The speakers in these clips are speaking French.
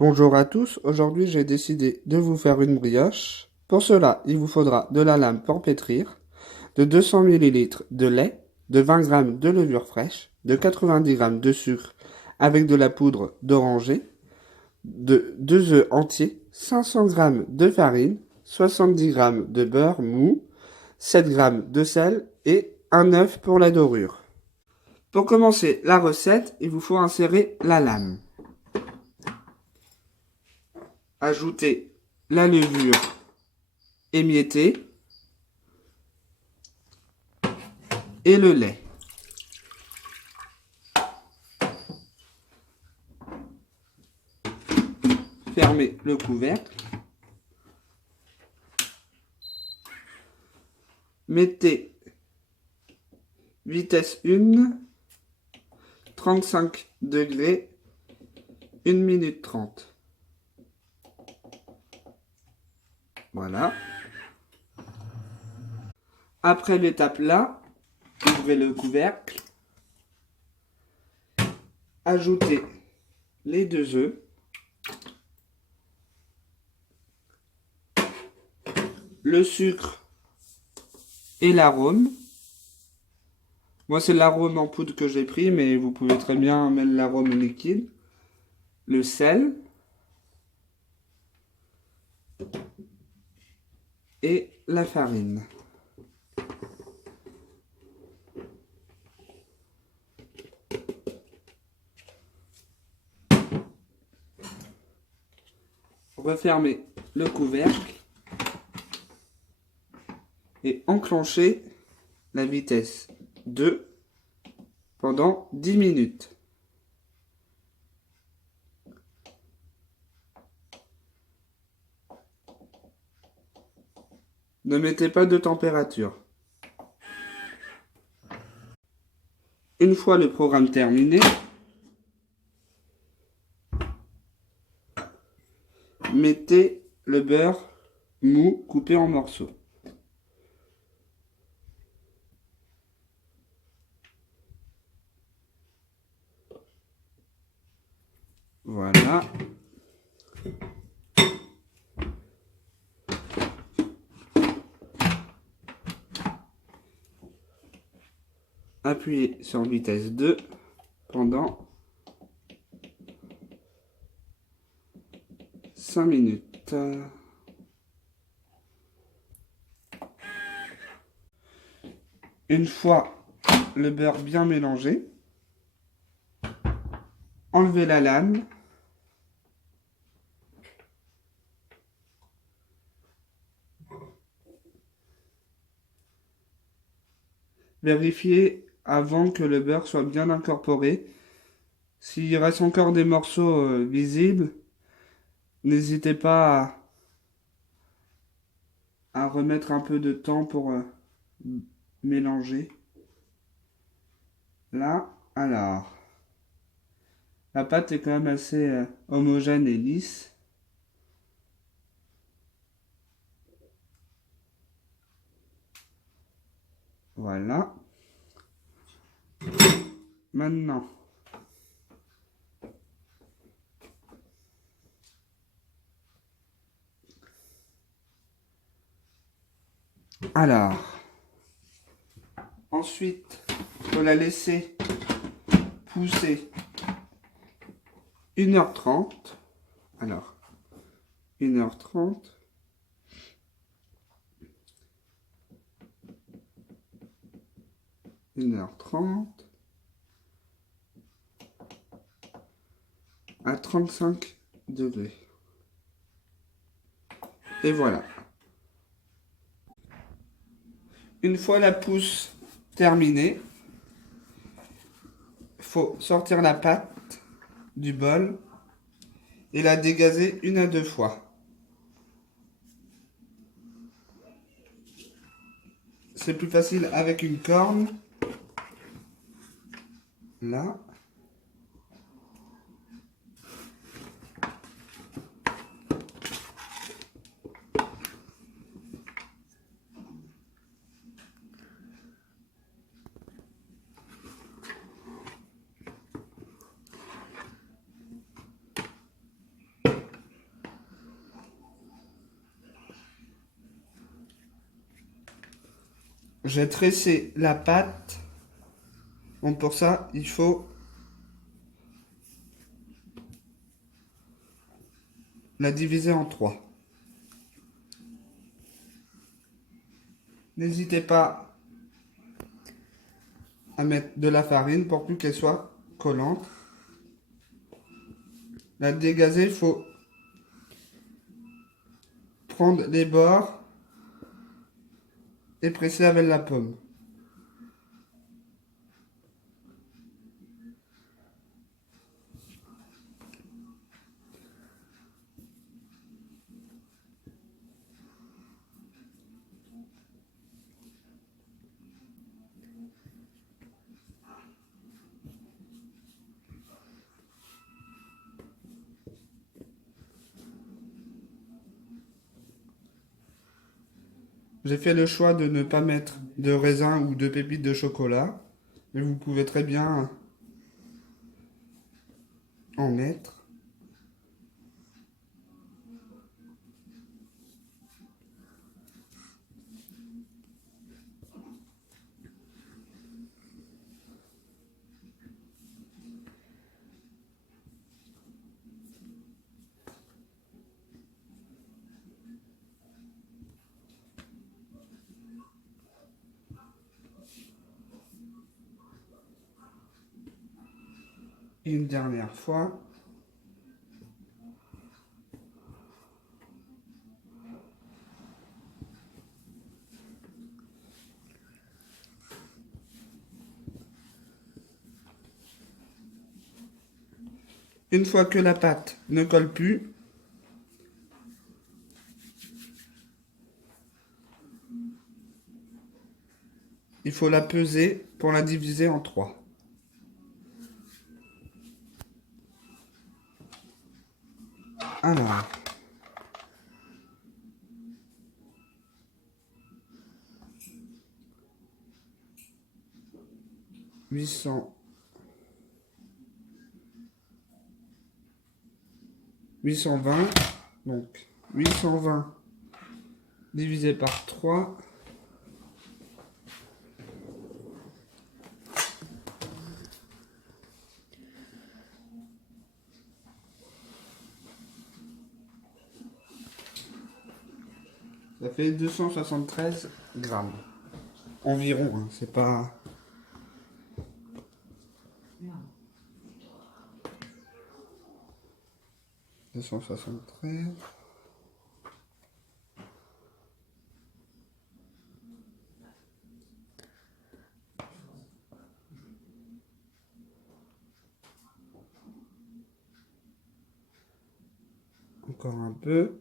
Bonjour à tous, aujourd'hui j'ai décidé de vous faire une brioche. Pour cela, il vous faudra de la lame pour pétrir, de 200 ml de lait, de 20 g de levure fraîche, de 90 g de sucre avec de la poudre d'oranger, de 2 œufs entiers, 500 g de farine, 70 g de beurre mou, 7 g de sel et un œuf pour la dorure. Pour commencer la recette, il vous faut insérer la lame. Ajoutez la levure émiettée et le lait. Fermez le couvercle. Mettez vitesse 1, 35 degrés, 1 minute 30. Voilà. Après l'étape là, ouvrez le couvercle. Ajoutez les 2 œufs. Le sucre et l'arôme. Moi, c'est l'arôme en poudre que j'ai pris, mais vous pouvez très bien mettre l'arôme liquide. Le sel. Et la farine. Refermez le couvercle et enclenchez la vitesse 2 pendant 10 minutes. Ne mettez pas de température. Une fois le programme terminé, mettez le beurre mou coupé en morceaux. Voilà. Appuyez sur vitesse 2 pendant 5 minutes. Une fois le beurre bien mélangé, enlevez la lame. Vérifiez avant que le beurre soit bien incorporé. S'il reste encore des morceaux visibles, n'hésitez pas à remettre un peu de temps pour mélanger. Là, alors, la pâte est quand même assez homogène et lisse. Voilà. Maintenant, alors, ensuite, il faut la laisser pousser 1h30. Alors, 1h30. Une heure 30 à 35 degrés. Et voilà. Une fois la pousse terminée, il faut sortir la pâte du bol et la dégazer 1 à 2 fois. C'est plus facile avec une corne. Là. j'ai tressé la pâte. Donc pour ça, il faut la diviser en 3. N'hésitez pas à mettre de la farine pour plus qu'elle soit collante. La dégazer, il faut prendre les bords et presser avec la paume. J'ai fait le choix de ne pas mettre de raisin ou de pépites de chocolat, mais vous pouvez très bien en mettre. Et une dernière fois. Une fois que la pâte ne colle plus, il faut la peser pour la diviser en 3. Alors, 800, 820, donc 820 divisé par 3, ça fait 273 grammes. Environ, hein, c'est pas... « 273... » Encore un peu.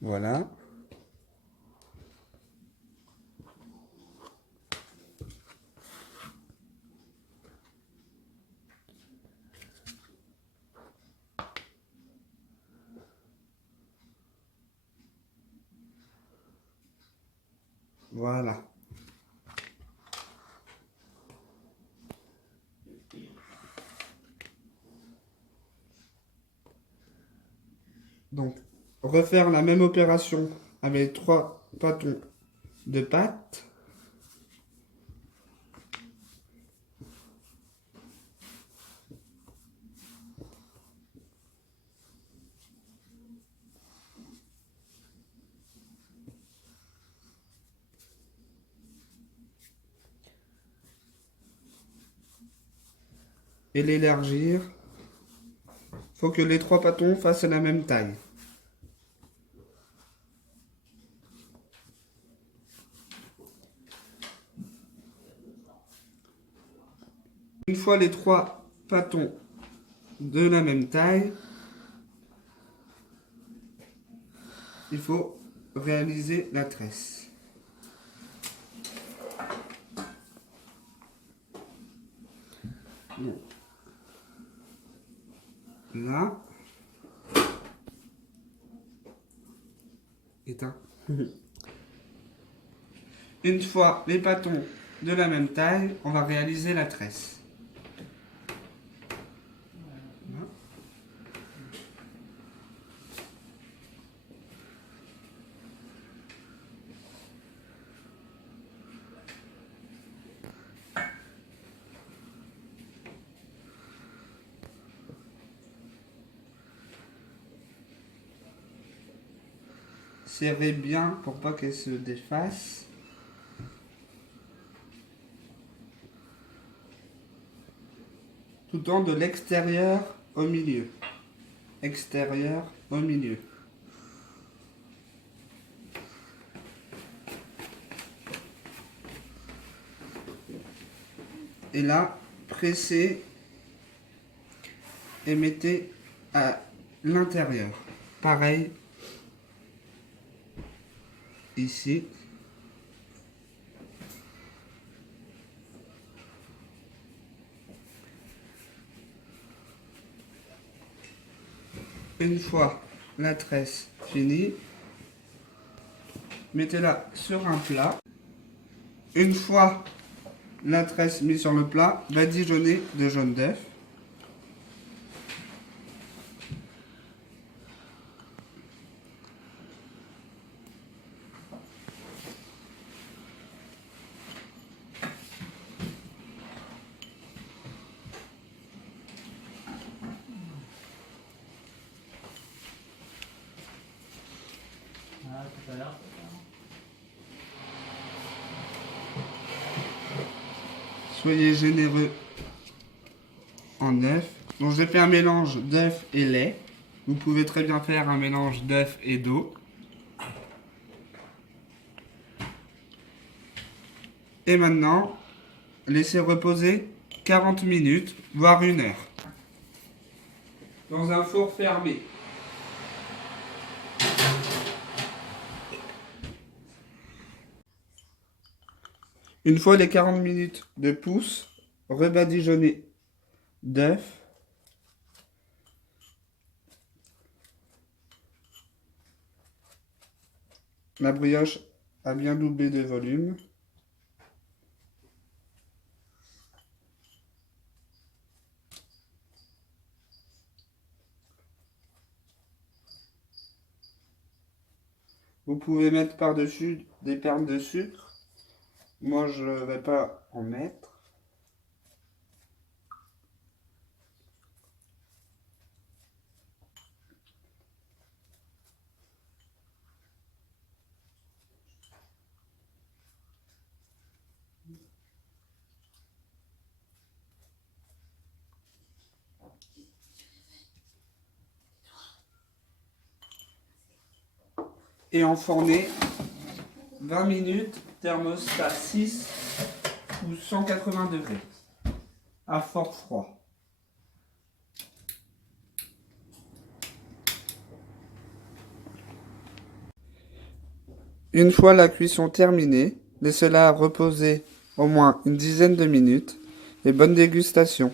Voilà. Voilà. Donc, refaire la même opération avec 3 pâtons de pâte. Et l'élargir. Faut que les 3 pâtons fassent la même taille. Une fois les 3 pâtons de la même taille, il faut réaliser la tresse. Bon. Là. Éteint. Une fois les pâtons de la même taille, on va réaliser la tresse. serrez bien pour pas qu'elle se défasse. Tout en de l'extérieur au milieu. Extérieur au milieu. Et là, pressez et mettez à l'intérieur. Pareil, ici. Une fois la tresse finie, mettez-la sur un plat. Une fois la tresse mise sur le plat, badigeonnez de jaune d'œuf. Tout à l'heure. Soyez généreux en œuf. Donc j'ai fait un mélange d'œuf et lait. Vous pouvez très bien faire un mélange d'œuf et d'eau. Et maintenant, laissez reposer 40 minutes, voire 1 heure. Dans un four fermé. Une fois les 40 minutes de pouce, rebadigeonnez d'œuf. La brioche a bien doublé de volume. Vous pouvez mettre par-dessus des perles de sucre. Moi, je ne vais pas en mettre. Et enfourner 20 minutes, thermostat 6 ou 180 degrés, à fort froid. Une fois la cuisson terminée, laissez-la reposer au moins une dizaine de minutes et bonne dégustation.